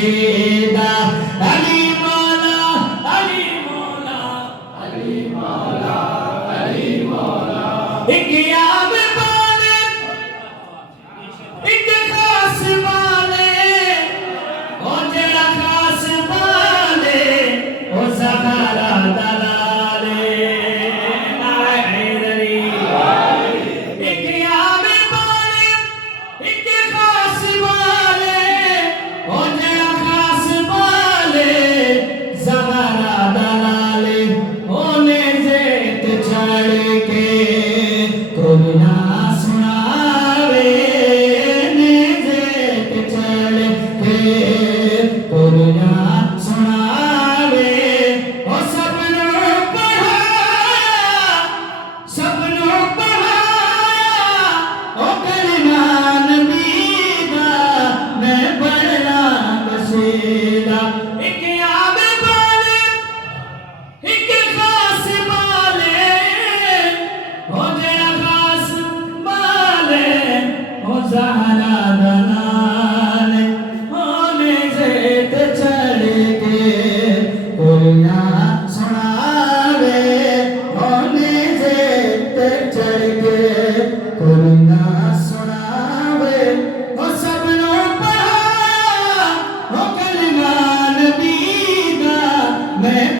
कशीदा अली मौला अली मौला अली मौला अली मौला एक याद वाले एक खास वाले ओ जरा खास वाले ओ सहारा दलाले एक याद वाले एक खास वाले ओ जरा खास वाले सहारा दलाले ओने जेत चढ़ के कोई ना सुनावे ने जेत चढ़ के कोई ना सुनावे ओ सपनों पढ़ाया सपनों पढ़ाया ओ कलमा नबी दा मैं पढ़ना कसीदा एक याद वाले एक खास वाले ओ जरा खास वाले ओ ज़हरा दलाले होने जेत चढ़ के कोई ना सुनावे होने जेत चढ़ के कोई